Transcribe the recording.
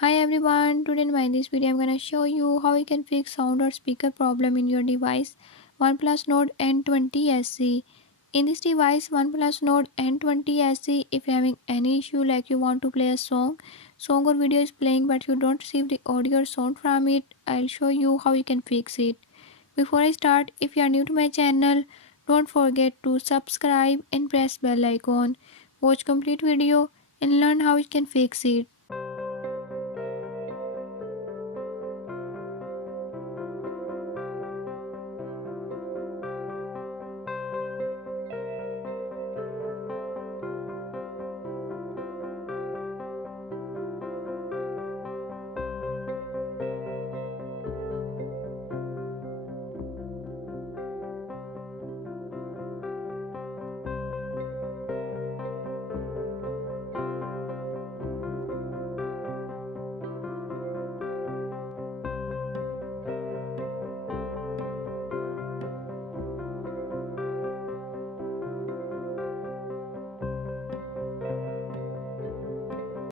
Hi everyone, today in this video I'm gonna show you how you can fix sound or speaker problem in your device OnePlus Nord N20 SE. In this device OnePlus Nord N20 SE, if you're having any issue like you want to play a song or video is playing but you don't receive the audio or sound from it, I'll show you how you can fix it. Before I start, if you are new to my channel, don't forget to subscribe and press bell icon. Watch complete video and learn how you can fix it.